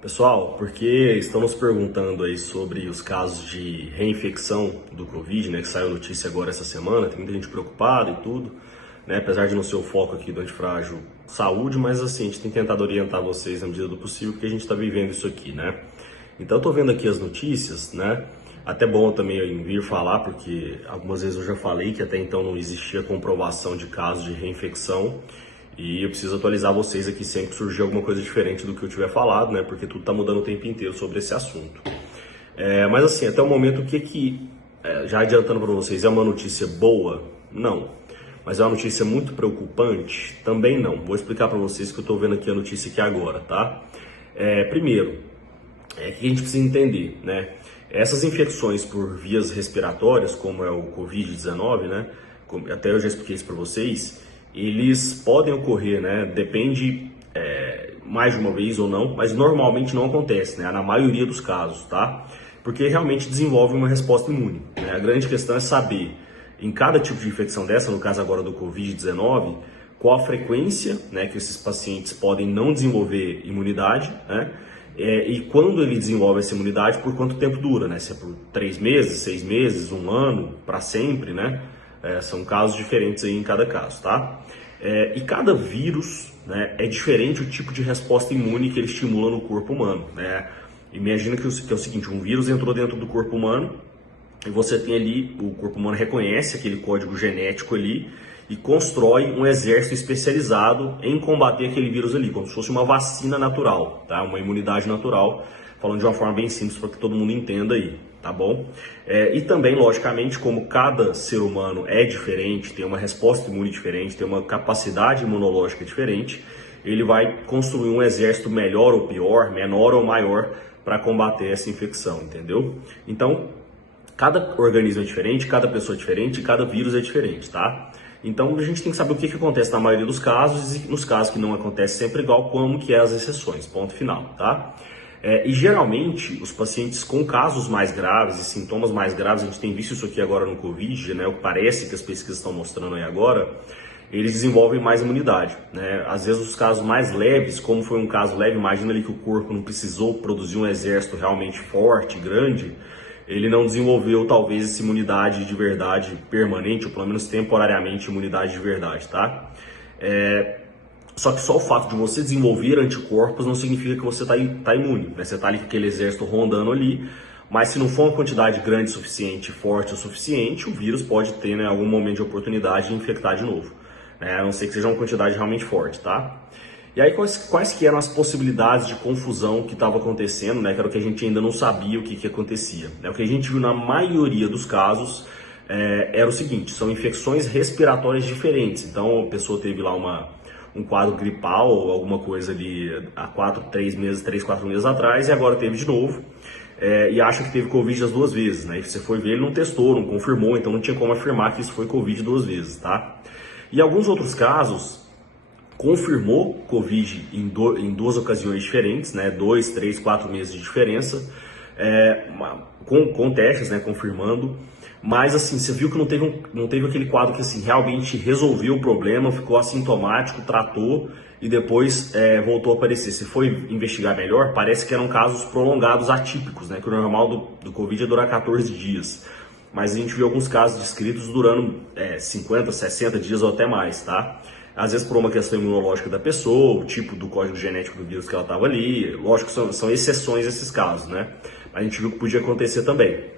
Pessoal, porque estão nos perguntando aí sobre os casos de reinfecção do Covid, né, que saiu notícia agora essa semana, tem muita gente preocupada e tudo, né, apesar de não ser o foco aqui do Antifrágil Saúde, mas assim, a gente tem tentado orientar vocês na medida do possível, porque a gente está vivendo isso aqui, né. Então eu tô vendo aqui as notícias, né, até bom também eu vir falar, porque algumas vezes eu já falei que até então não existia comprovação de casos de reinfecção, e eu preciso atualizar vocês aqui sempre que surgir alguma coisa diferente do que eu tiver falado, né? Porque tudo está mudando o tempo inteiro sobre esse assunto. Mas assim, até o momento, já adiantando para vocês, é uma notícia boa? Não. Mas é uma notícia muito preocupante? Também não. Vou explicar para vocês que eu estou vendo aqui a notícia aqui agora, tá? Primeiro, que a gente precisa entender, né? Essas infecções por vias respiratórias, como é o Covid-19, né? Até eu já expliquei isso para vocês. Eles podem ocorrer, né? Depende mais de uma vez ou não, mas normalmente não acontece, né? Na maioria dos casos, tá? Porque realmente desenvolve uma resposta imune, né? A grande questão é saber, em cada tipo de infecção dessa, no caso agora do Covid-19, qual a frequência, né, que esses pacientes podem não desenvolver imunidade, né? E quando ele desenvolve essa imunidade, por quanto tempo dura, né? Se é por 3 meses, 6 meses, 1 ano, para sempre, né? São casos diferentes aí em cada caso, tá? E cada vírus, né, é diferente o tipo de resposta imune que ele estimula no corpo humano, né? Imagina que é o seguinte, um vírus entrou dentro do corpo humano e você tem ali, o corpo humano reconhece aquele código genético ali e constrói um exército especializado em combater aquele vírus ali, como se fosse uma vacina natural, tá? Uma imunidade natural, falando de uma forma bem simples para que todo mundo entenda aí, tá bom? E também, logicamente, como cada ser humano é diferente, tem uma resposta imune diferente, tem uma capacidade imunológica diferente, ele vai construir um exército melhor ou pior, menor ou maior, para combater essa infecção, entendeu? Então, cada organismo é diferente, cada pessoa é diferente, cada vírus é diferente, tá? Então a gente tem que saber o que acontece na maioria dos casos e nos casos que não acontece sempre igual, como que é as exceções, ponto final, tá? E geralmente os pacientes com casos mais graves e sintomas mais graves, a gente tem visto isso aqui agora no Covid, né? O que parece que as pesquisas estão mostrando aí agora, eles desenvolvem mais imunidade, né? Às vezes os casos mais leves, como foi um caso leve, imagina ali que o corpo não precisou produzir um exército realmente forte, grande, ele não desenvolveu talvez essa imunidade de verdade permanente, ou pelo menos temporariamente imunidade de verdade, tá? Só que só o fato de você desenvolver anticorpos não significa que você tá imune, né? Você tá ali com aquele exército rondando ali, mas se não for uma quantidade grande o suficiente, forte o suficiente, o vírus pode ter, né, algum momento de oportunidade de infectar de novo, né? A não ser que seja uma quantidade realmente forte, tá? E aí, quais que eram as possibilidades de confusão que estava acontecendo, né? Que era o que a gente ainda não sabia o que acontecia. Né? O que a gente viu na maioria dos casos era o seguinte, são infecções respiratórias diferentes. Então, a pessoa teve lá um quadro gripal ou alguma coisa ali há 3, 4 meses atrás e agora teve de novo. E acha que teve Covid as 2 vezes, né? E você foi ver, ele não testou, não confirmou, então não tinha como afirmar que isso foi Covid 2 vezes, tá? E alguns outros casos confirmou Covid em 2 ocasiões diferentes, né? 2, 3, 4 meses de diferença, com testes, né? Confirmando. Mas assim, você viu que não teve aquele quadro que assim, realmente resolveu o problema, ficou assintomático, tratou e depois voltou a aparecer. Se foi investigar melhor, parece que eram casos prolongados atípicos, né? Que o normal do Covid é durar 14 dias. Mas a gente viu alguns casos descritos durando 50, 60 dias ou até mais, tá? Às vezes por uma questão imunológica da pessoa, o tipo do código genético do vírus que ela estava ali. Lógico que são exceções esses casos, né? Mas a gente viu que podia acontecer também.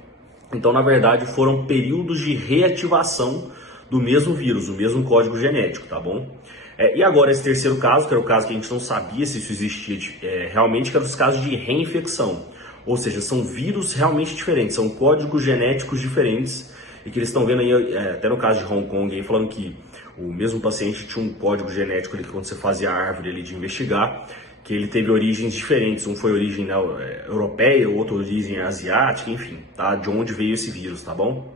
Então, na verdade, foram períodos de reativação do mesmo vírus, o mesmo código genético, tá bom? E agora esse terceiro caso, que era o caso que a gente não sabia se isso existia realmente, que eram os casos de reinfecção. Ou seja, são vírus realmente diferentes, são códigos genéticos diferentes e que eles estão vendo aí, até no caso de Hong Kong, aí, falando que o mesmo paciente tinha um código genético ali que quando você fazia a árvore ali de investigar, que ele teve origens diferentes, um foi origem europeia, outro origem asiática, enfim, tá? De onde veio esse vírus, tá bom?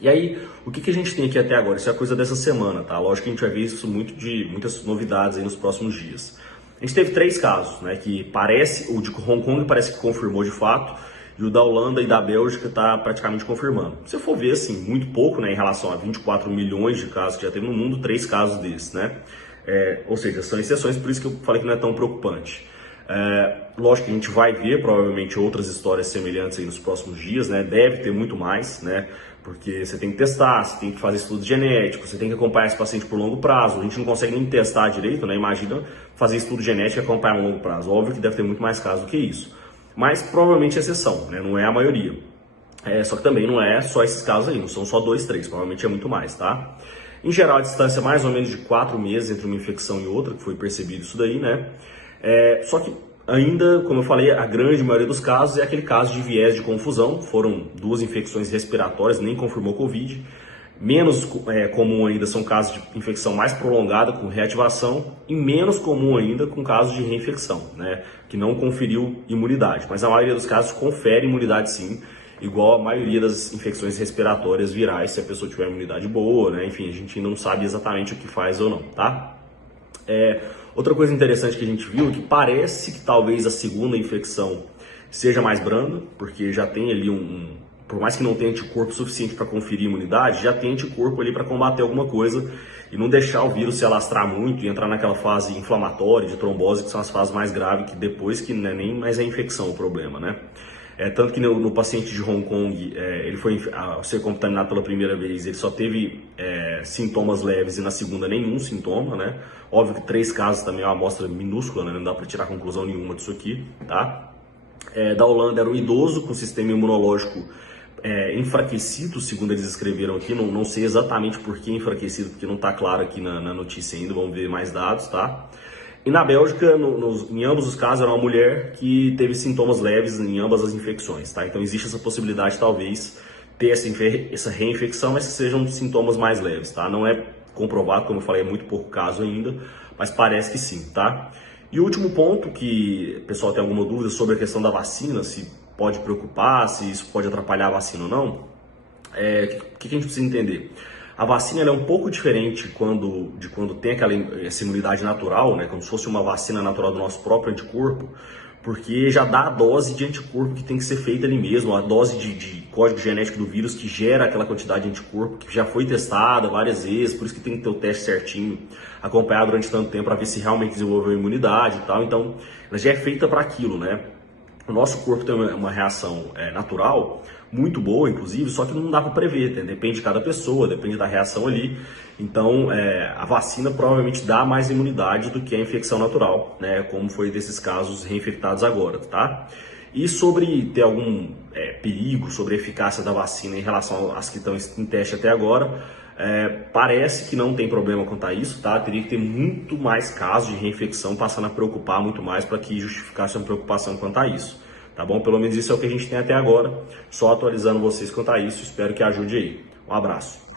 E aí, o que a gente tem aqui até agora? Isso é a coisa dessa semana, tá? Lógico que a gente vai ver isso muitas novidades aí nos próximos dias. A gente teve 3 casos, né? Que parece, o de Hong Kong parece que confirmou de fato, e o da Holanda e da Bélgica está praticamente confirmando. Se for ver, assim, muito pouco, né, em relação a 24 milhões de casos que já teve no mundo, 3 casos desses, né? Ou seja, são exceções, por isso que eu falei que não é tão preocupante. Lógico que a gente vai ver provavelmente outras histórias semelhantes aí nos próximos dias, né? Deve ter muito mais, né? Porque você tem que testar, você tem que fazer estudos genéticos, você tem que acompanhar esse paciente por longo prazo. A gente não consegue nem testar direito, né? Imagina fazer estudo genético e acompanhar a longo prazo. Óbvio que deve ter muito mais casos do que isso. Mas provavelmente é exceção, né? Não é a maioria. Só que também não é só esses casos aí, não são só 2, 3, provavelmente é muito mais, tá? Em geral, a distância é mais ou menos de 4 meses entre uma infecção e outra, que foi percebido isso daí, né? Só que ainda, como eu falei, a grande maioria dos casos é aquele caso de viés de confusão, foram 2 infecções respiratórias, nem confirmou Covid. Menos comum ainda são casos de infecção mais prolongada com reativação e menos comum ainda com casos de reinfecção, né? Que não conferiu imunidade, mas a maioria dos casos confere imunidade sim, igual a maioria das infecções respiratórias virais, se a pessoa tiver imunidade boa, né? Enfim, a gente não sabe exatamente o que faz ou não, tá? Outra coisa interessante que a gente viu é que parece que talvez a segunda infecção seja mais branda, porque já tem ali por mais que não tenha anticorpo suficiente para conferir imunidade, já tem anticorpo ali para combater alguma coisa e não deixar o vírus se alastrar muito e entrar naquela fase inflamatória, de trombose, que são as fases mais graves, que depois que não é nem mais a infecção o problema, né? Tanto que no paciente de Hong Kong, ele foi a ser contaminado pela primeira vez, ele só teve sintomas leves e na segunda nenhum sintoma, né? Óbvio que 3 casos também é uma amostra minúscula, né? Não dá para tirar conclusão nenhuma disso aqui, tá? Da Holanda era um idoso com sistema imunológico enfraquecido, segundo eles escreveram aqui, não sei exatamente por que enfraquecido, porque não está claro aqui na notícia ainda, vamos ver mais dados, tá? E na Bélgica, em ambos os casos, era uma mulher que teve sintomas leves em ambas as infecções, tá? Então existe essa possibilidade, talvez, ter essa reinfecção, mas que sejam sintomas mais leves, tá? Não é comprovado, como eu falei, é muito pouco caso ainda, mas parece que sim, tá? E o último ponto, que o pessoal tem alguma dúvida sobre a questão da vacina, se pode preocupar, se isso pode atrapalhar a vacina ou não, o que a gente precisa entender? A vacina ela é um pouco diferente de quando tem essa imunidade natural, né? Como se fosse uma vacina natural do nosso próprio anticorpo, porque já dá a dose de anticorpo que tem que ser feita ali mesmo, a dose de código genético do vírus que gera aquela quantidade de anticorpo que já foi testada várias vezes, por isso que tem que ter o teste certinho, acompanhar durante tanto tempo para ver se realmente desenvolveu imunidade e tal. Então, ela já é feita para aquilo, né? O nosso corpo tem uma reação natural muito boa, inclusive, só que não dá para prever, né? Depende de cada pessoa, depende da reação ali. Então, a vacina provavelmente dá mais imunidade do que a infecção natural, né? Como foi desses casos reinfectados agora, tá? E sobre ter algum perigo, sobre a eficácia da vacina em relação às que estão em teste até agora, parece que não tem problema quanto a isso, tá? Teria que ter muito mais casos de reinfecção, passando a preocupar muito mais para que justificasse uma preocupação quanto a isso, tá bom? Pelo menos isso é o que a gente tem até agora, só atualizando vocês quanto a isso, espero que ajude aí. Um abraço.